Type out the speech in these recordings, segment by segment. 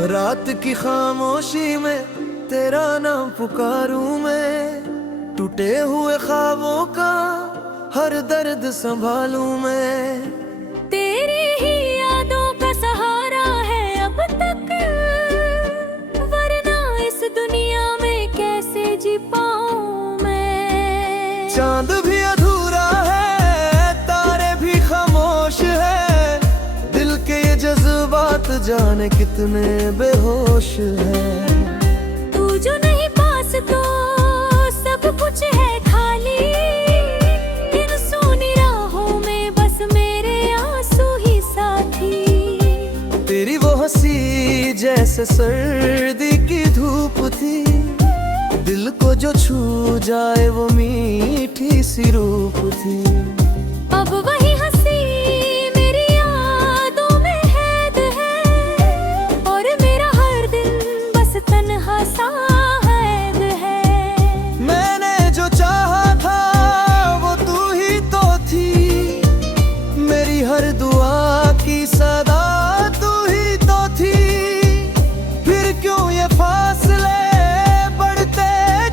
रात की खामोशी में तेरा नाम पुकारूं मैं, टूटे हुए ख्वाबों का हर दर्द संभालूं मैं। तेरी ही यादों का सहारा है अब तक, वरना इस दुनिया में कैसे जी पाऊं मैं। चांद भी अधूरा है, तारे भी खामोश है, दिल के ये जज्बात जाने कितने बेहोश है। तू जो नहीं पास तो सब कुछ है खाली, इन सूनी राहों में बस मेरे आंसू ही साथी। तेरी वो हंसी जैसे सर्दी की धूप थी, दिल को जो छू जाए वो मीठी सी रूप थी। अब वही हंसी मेरी यादों में कैद है, और मेरा हर दिन बस तन्हा सा कैद है। मैंने जो चाहा था वो तू ही तो थी, मेरी हर दुआ की सदा तू ही तो थी। फिर क्यों ये फासले बढ़ते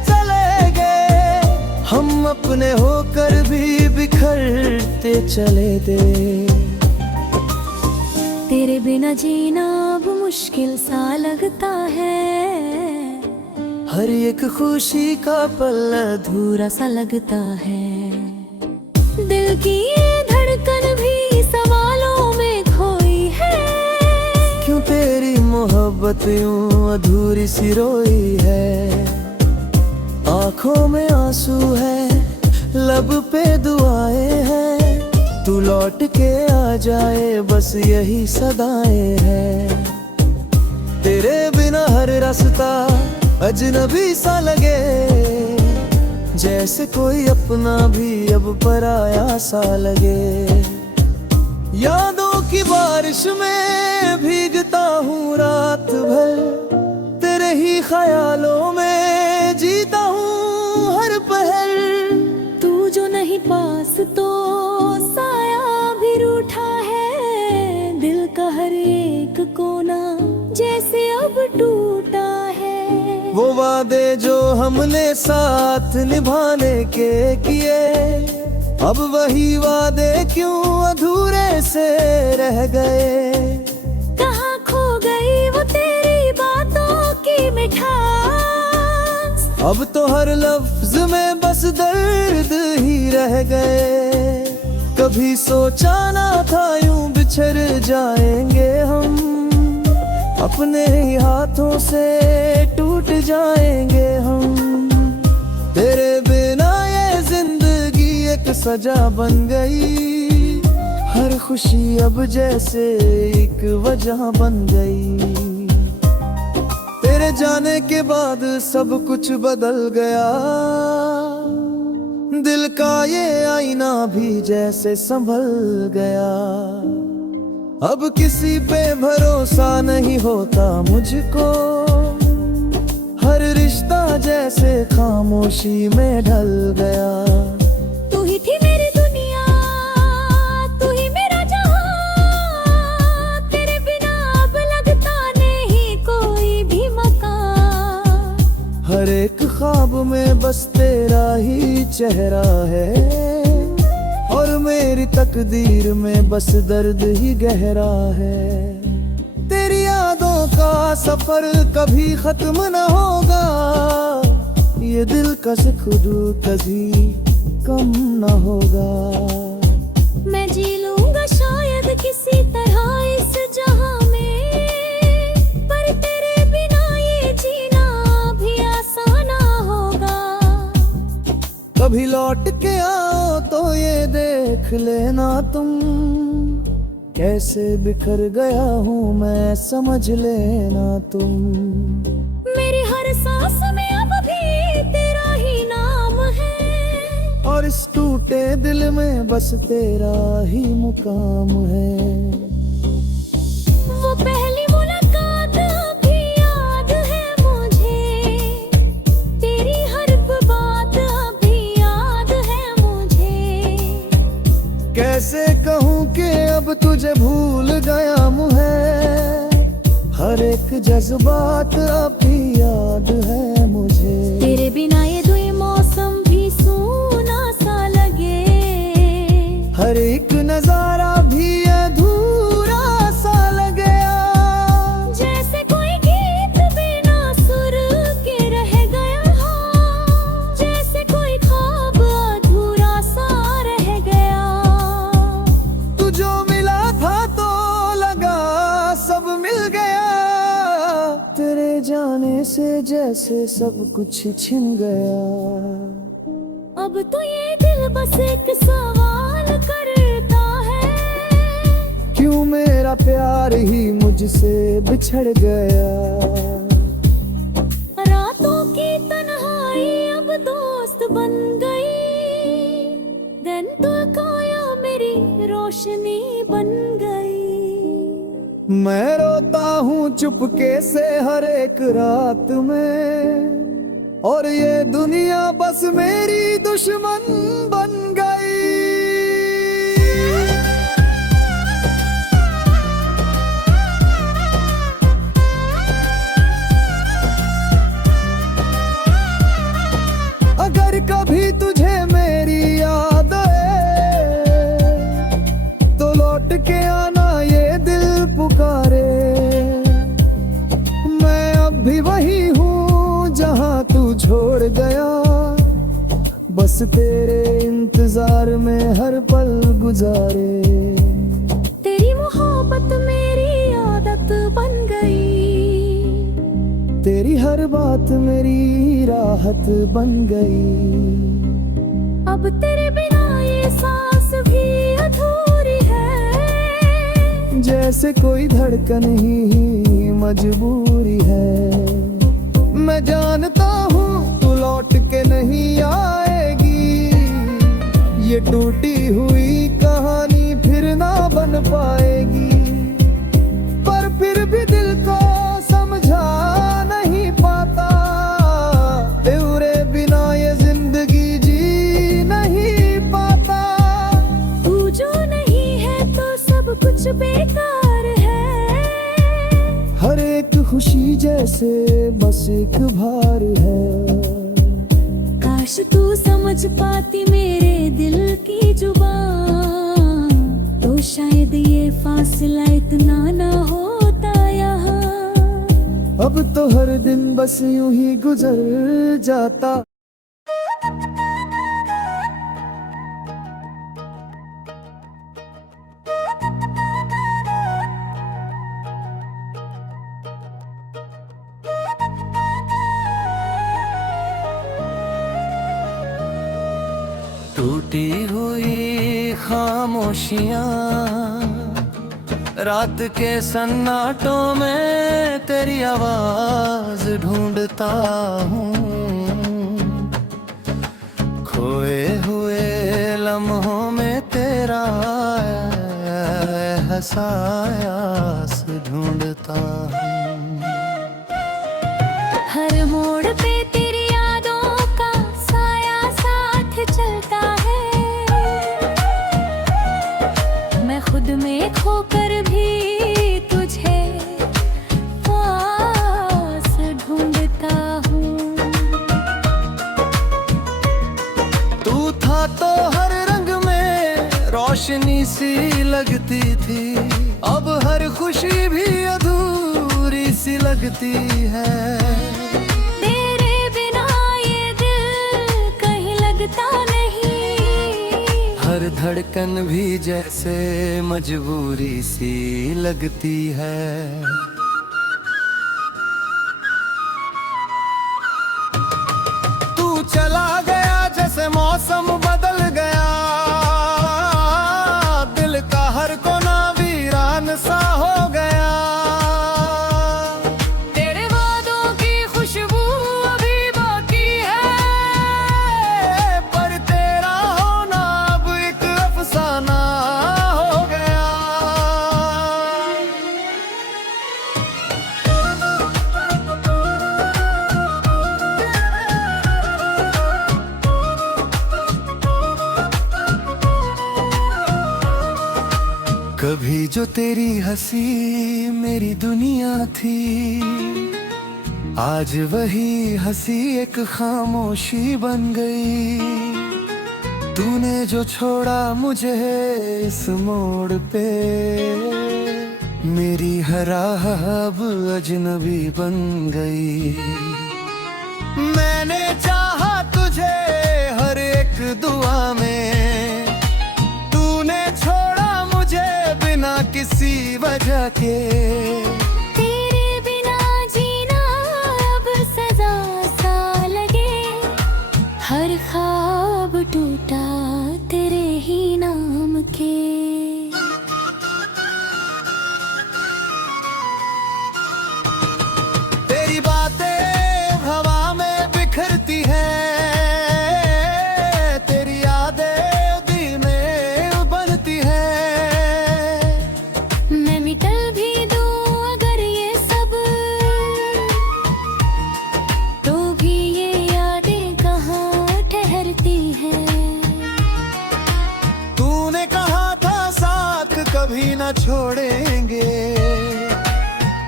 चले गए, हम अपने होकर भी बिखरते चले गए। तेरे बिना जीना अब मुश्किल सा लगता है, हर एक खुशी का पल अधूरा सा लगता है। दिल की ये धड़कन भी सवालों में खोई है, क्यों तेरी मोहब्बत यूं अधूरी सी रोई है। आंखों में आंसू है, लब पे दुआएं हैं, तू लौट के आ जाए बस यही सदाएं हैं। तेरे बिना हर रास्ता अजनबी सा लगे, जैसे कोई अपना भी अब पराया सा लगे। यादों की बारिश में भीगता हूँ रात भर, तेरे ही ख्यालों में जीता हूँ हर पहर। तू जो नहीं पास तो साया भी रूठा है, दिल का हर एक कोना जैसे अब टूटा है। वो वादे जो हमने साथ निभाने के किए, अब वही वादे क्यों अधूरे से रह गए। कहाँ खो गई वो तेरी बातों की मिठास, अब तो हर लफ्ज में बस दर्द ही रह गए। कभी सोचा ना था यूं बिछड़ जाएंगे हम, अपने ही हाथों से टूट जाएंगे हम। तेरे बिना ये जिंदगी एक सजा बन गई, हर खुशी अब जैसे एक वजह बन गई। तेरे जाने के बाद सब कुछ बदल गया, दिल का ये आईना भी जैसे संभल गया। अब किसी पे भरोसा नहीं होता मुझको, हर रिश्ता जैसे खामोशी में ढल गया। तू ही थी मेरी दुनिया, तू ही मेरा जहां, तेरे बिना अब लगता नहीं कोई भी मकान। हर एक ख्वाब में बस तेरा ही चेहरा है, और मेरी तकदीर में बस दर्द ही गहरा है। तेरी यादों का सफर कभी खत्म न होगा, ये दिल का खुद कभी कम न होगा। मैं जी लूंगा शायद किसी तरह इस जहां में, पर तेरे बिना ये जीना भी आसान होगा। कभी लौट के आओ तो ये देख लेना तुम, कैसे बिखर गया हूँ मैं समझ लेना तुम। मेरी हर सांस में अब भी तेरा ही नाम है, और इस टूटे दिल में बस तेरा ही मुकाम है। वो पहली मुलाकात अभी याद है मुझे, तेरी हर बात अभी याद है मुझे। कैसे कहूँ कि अब तुझे भूल गया मुझे, हर एक जज्बात आपकी याद है मुझे। तेरे बिना ये दुई मौसम भी सूना सा लगे, हर एक नजारा भी अधूरा सा लगे। जैसे कोई गीत बिना सुर के रह गया हो, जैसे कोई ख्वाब अधूरा सा रह गया। तू जो मिला था तो लगा सब मिल गया, तेरे जाने से जैसे सब कुछ छिन गया। अब तो ये दिल बस एक सवाल करता है, क्यों मेरा प्यार ही मुझसे बिछड़ गया। रातों की तन्हाई अब दोस्त बन गई, दिन तो काया मेरी रोशनी बन गई। मैं रोता हूँ चुपके से हर एक रात में, और ये दुनिया बस मेरी दुश्मन बन गई। अगर कभी तुझे मेरी याद आए तो लौट के आना ये दिल पुकारे। मैं अब भी वही हूँ जहाँ तू छोड़ गया, बस तेरे इंतजार में हर पल गुजारे। तेरी मोहब्बत मेरी आदत बन गई, तेरी हर बात मेरी राहत बन गई। अब तेरे बिना ये सांस भी अधूरी है, जैसे कोई धड़कन ही मजबूरी है। मैं जानता हूँ तू लौट के नहीं आएगी, ये टूटी हुई कहानी फिर ना बन पाएगी। पर फिर भी दिल को समझा नहीं पाता, तेरे बिना ये जिंदगी जी नहीं पाता। तू जो नहीं है तो सब कुछ बेकार है, हर एक खुशी जैसे बस एक भार है। काश तू समझ पाती मेरे दिल की जुबान, तो शायद ये फासला इतना ना होता यहाँ। अब तो हर दिन बस यूं ही गुजर जाता। टूटी हुई खामोशियां, रात के सन्नाटों में तेरी आवाज ढूंढता हूँ। खोए हुए लम्हों में तेरा एहसास ढूंढता हूँ। हर मोड़ पे तेरी यादों का साया साथ चलता है, मैं खुद में खोकर भी तुझे पास ढूंढता हूँ। तू था तो हर रंग में रोशनी सी लगती थी, अब हर खुशी भी अधूरी सी लगती है। तेरे बिना ये दिल कहीं लगता नहीं, हर धड़कन भी जैसे मजबूरी सी लगती है। तू चला गया जैसे मौसम बदल गया, दिल का हर कोना वीरान सा हो गया। तेरे वादों की खुशबू अभी बाकी है, पर तेरा होना अब एक अफसाना हो गया। कभी जो तेरी हंसी मेरी दुनिया थी, आज वही हंसी एक खामोशी बन गई। तूने जो छोड़ा मुझे इस मोड़ पे, मेरी हर राह अब अजनबी बन गई। मैंने चाहा तुझे हर एक दुआ में, तूने छोड़ा मुझे बिना किसी वजह के। तेरे बिना जीना अब सजा सा लगे, हर ख्वाब टूटा तेरे ही नाम के। तेरी बातें हवा में बिखरती हैं, तेरी यादें दिल में उबलती हैं। मैं मिटल भी दूं अगर ये सब, तो भी ये यादें कहाँ ठहरती हैं। तूने कहा था साथ कभी न छोड़ेंगे,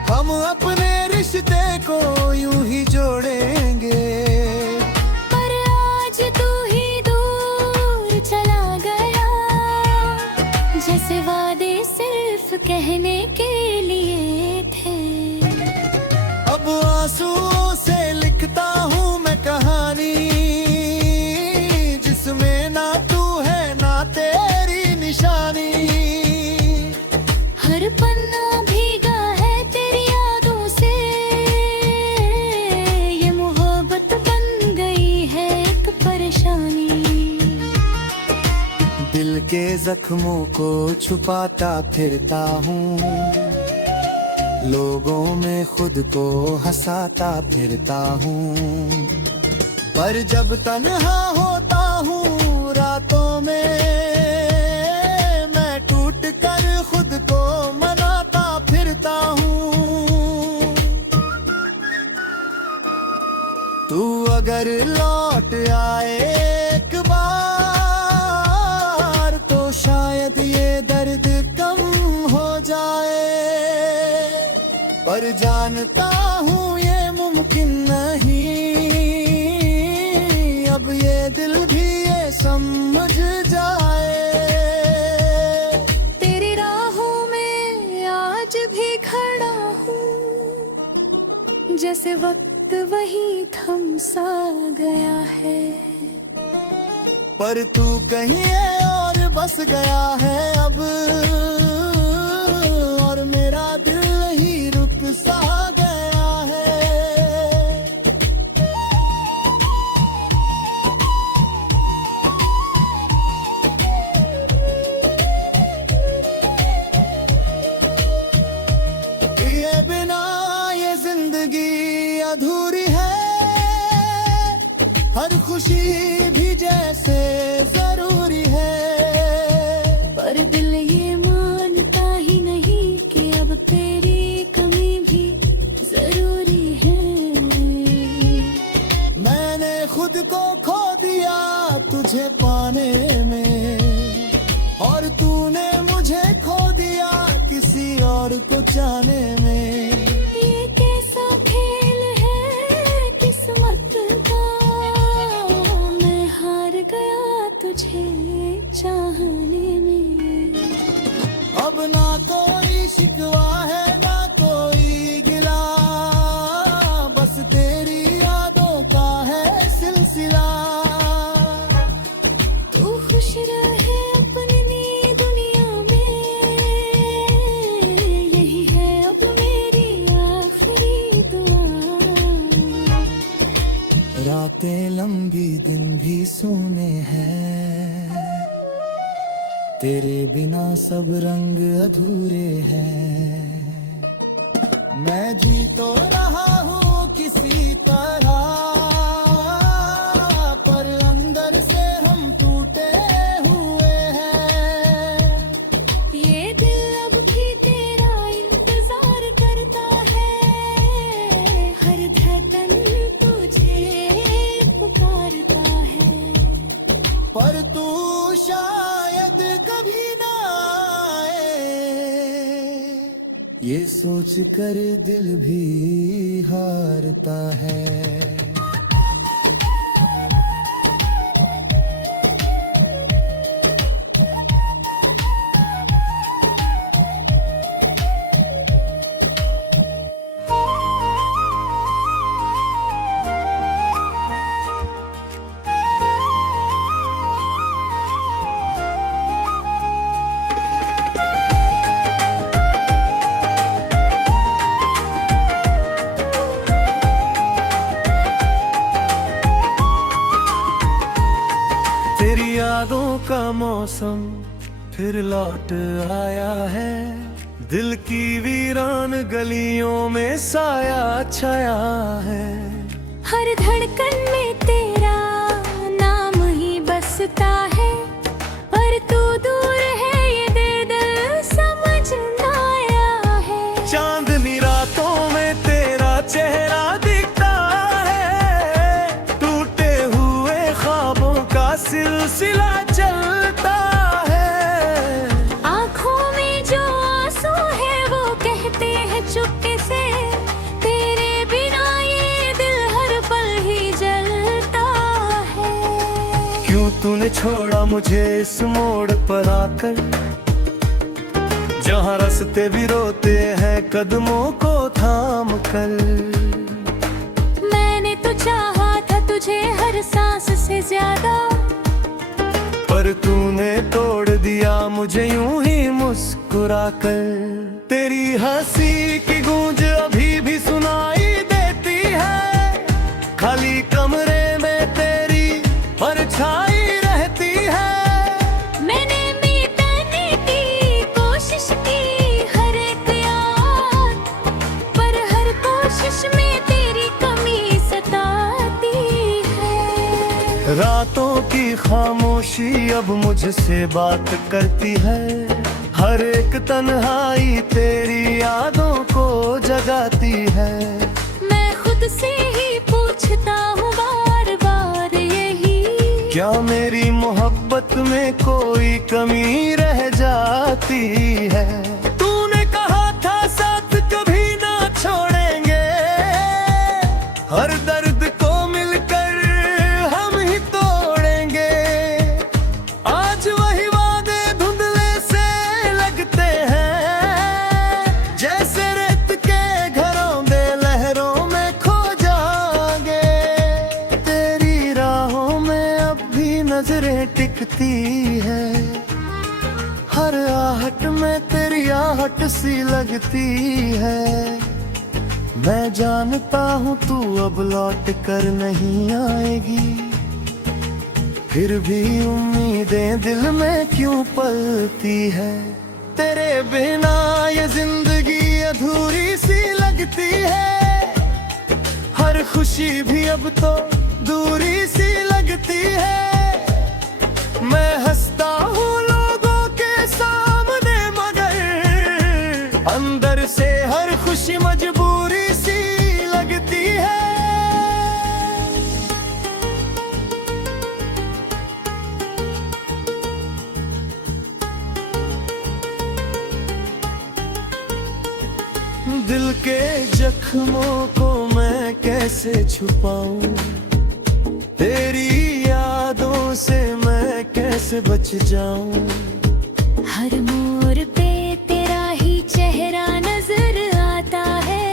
हम अपने रिश्ते को यूं ही जोड़ेंगे। पर आज तू ही दूर चला गया, जैसे वादे सिर्फ कहने के लिए थे। अब आंसुओं से लिखता हूँ मैं कहानी, जिसमें ना तू है ना तेरी निशानी। हर पन्ना भीगा है तेरी यादों से, ये मोहब्बत बन गई है एक परेशानी। दिल के जख्मों को छुपाता फिरता हूँ, लोगों में खुद को हंसाता फिरता हूँ। पर जब तन्हा होता हूँ रातों में, मैं टूट कर खुद को मनाता फिरता हूँ। तू अगर लौट आए एक बार, तो शायद ये दर्द कम हो जाए। पर जानता हूँ ये मुमकिन नहीं, अब ये दिल भी ये समझ जाए। तेरी राहों में आज भी खड़ा हूँ, जैसे वक्त वही थम सा गया है। पर तू कहीं है और बस गया है अब, और मेरा दिल ही रुक सा गया है। ये बिना ये जिंदगी अधूरी है, हर खुशी भी जैसे जरूरी है। पर दिल ये मानता ही नहीं कि अब तेरी कमी भी जरूरी है। मैंने खुद को खो दिया तुझे पाने में, और तूने मुझे खो दिया किसी और को चाहने में। ये कैसा खेल है किस्मत का, मैं हार गया तुझे चाहने में। अब ना कोई शिकवा है ना कोई गिला, बस तेरी यादों का है सिलसिला। तू खुश रहे अपनी दुनिया में, यही है अब मेरी आखिरी दुआ। रातें लंबी दिन भी सोने हैं, तेरे बिना सब रंग अधूरे हैं। मैं जी तो रहा हूँ किसी तरह, पर अंदर से हम टूटे हुए हैं। ये दिल अब भी तेरा इंतजार करता है, हर धड़कन तुझे पुकारता है। पर तू शायद कभी ना आए, ये सोच कर दिल भी हारता है। तेरी यादों का मौसम फिर लौट आया है, दिल की वीरान गलियों में साया छाया है। हर धड़कन में तेरा नाम ही बसता है, पर तू दूर है ये दिल समझ ना आया है। चांदनी रातों में तेरा चेहरा दिखता है, टूटे हुए ख्वाबों का सिलसिला चलता है। आँखों में जो आंसू है वो कहते हैं चुपके से, तेरे बिना ये दिल हर पल ही जलता है। क्यों तूने छोड़ा मुझे इस मोड़ पर आकर, जहाँ रास्ते भी रोते हैं कदमों को थाम कर। मैंने तो चाहा था तुझे हर सांस से ज्यादा, पर तूने तोड़ दिया मुझे यूं ही मुस्कुरा कर। तेरी हंसी की गूंज अभी भी सुनाई देती है, खाली कमरे में तेरी परछाई रहती है। मैंने मिटाने की कोशिश की हर एक याद, पर हर कोशिश में तेरी कमी सताती है। रातों की खामोशी अब मुझसे बात करती है, हर एक तन्हाई तेरी यादों को जगाती है। मैं खुद से ही पूछता हूँ बार बार यही, क्या मेरी मोहब्बत में कोई कमी रह जाती है। तूने कहा था साथ कभी ना छोड़ेंगे, हर दर्द को मिलकर हम ही तोड़ेंगे। आज वही वादे धुंधले से लगते हैं, जैसे रेत के घरों दे लहरों में खो जाएंगे। तेरी राहों में अब भी नजरें टिकती है, हर आहट में तेरी आहट सी लगती है। मैं जानता हूँ तू अब लौट कर नहीं आएगी, फिर भी उम्मीदें दिल में क्यों पलती है। तेरे बिना ये जिंदगी अधूरी सी लगती है, हर खुशी भी अब तो दूरी सी लगती है। मैं हंसता हूँ लोगों के सामने, मगर अंदर से हर खुशी मजबूरी सी लगती है। दिल के जख्मों को मैं कैसे छुपाऊं, तेरी यादों से मैं कैसे बच जाऊं। हर मोड़ पे तेरा ही चेहरा नजर आता है,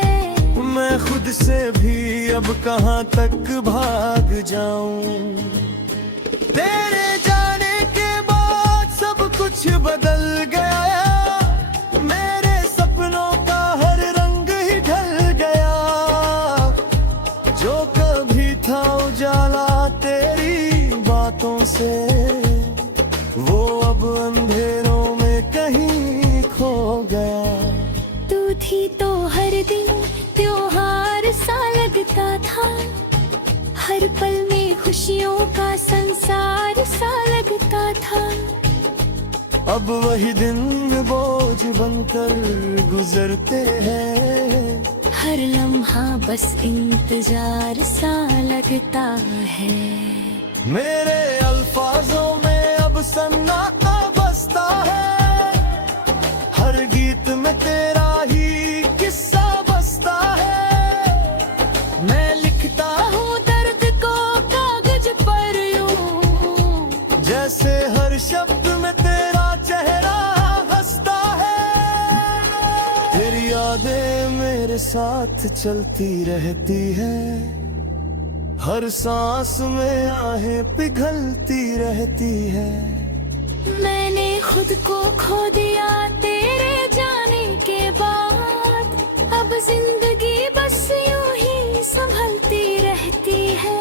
मैं खुद से भी अब कहाँ तक भाग जाऊं। तेरे जाने के बाद सब कुछ बदल गया, मेरे सपनों का हर रंग ही ढल गया। जो कभी था उजाला तेरी बातों से, वो अब अंधेरों में कहीं खो गया। तू थी तो हर दिन त्योहार सा लगता था, हर पल में खुशियों का संसार सा लगता था। अब वही दिन बोझ बनकर गुजरते हैं, हर लम्हा बस इंतजार सा लगता है। मेरे अल्फाजों में अब सन्नाटा बसता है, हर गीत में तेरा ही मेरे साथ चलती रहती है, हर सांस में आहें पिघलती रहती है। मैंने खुद को खो दिया तेरे जाने के बाद, अब जिंदगी बस यूं ही संभलती रहती है।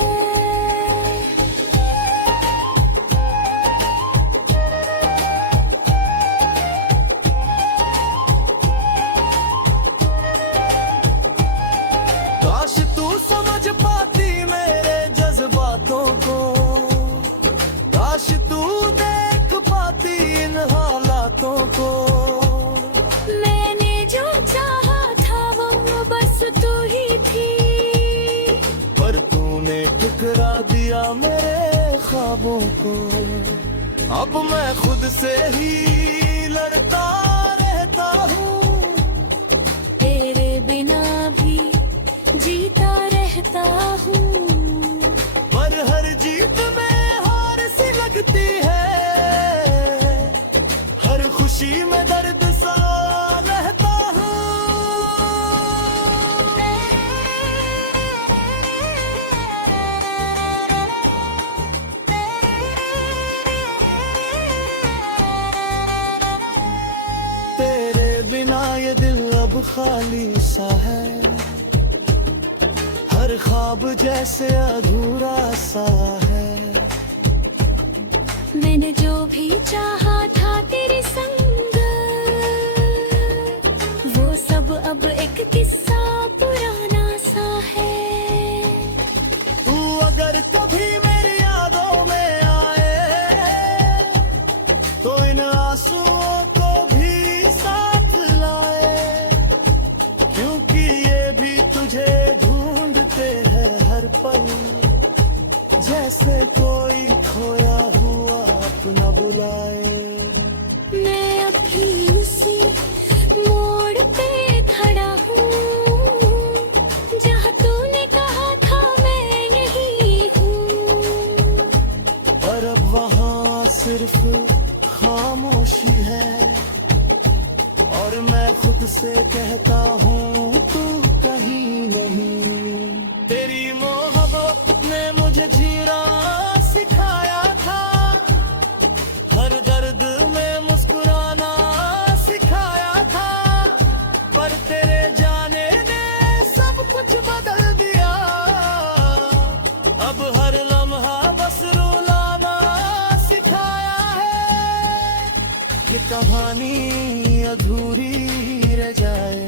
काश तू समझ पाती मेरे जज्बातों को, काश तू देख पाती इन हालातों को। मैंने जो चाहा था वो बस तू ही थी, पर तूने ठुकरा दिया मेरे ख्वाबों को। अब मैं खुद से ही लड़ता रहता हूँ, तेरे बिना भी जीता रहता हूँ। पर हर जीत में हार सी लगती है, हर खुशी में दर्द सा रहता हूँ। तेरे बिना ये दिल अब खाली सा है, हर ख्वाब जैसे अधूरा सा है। मैंने जो भी चाहा था तेरे संग, वो सब अब एक किस्सा पुराना सा है। तू अगर कभी मेरी यादों में आए, तो इन आंसुओं को भी साथ लाए, क्योंकि ये भी तुझे ढूंढते हैं हर पल, जैसे कोई खोया हुआ अपना बुलाए। मैं अभी उसी मोड़ पे खड़ा हूँ, जहाँ तूने कहा था मैं यही हूँ। पर अब वहाँ सिर्फ खामोशी है, और मैं खुद से कहता हूँ तू कहीं नहीं। तेरी मोहब्बत ने मुझे जीना सिखाया था, हर दर्द में मुस्कुराना सिखाया था, पर तेरे जाने ने सब कुछ बदल दिया। अब हर लम्हा बस रुलाना सिखाया है। ये कहानी अधूरी रह जाए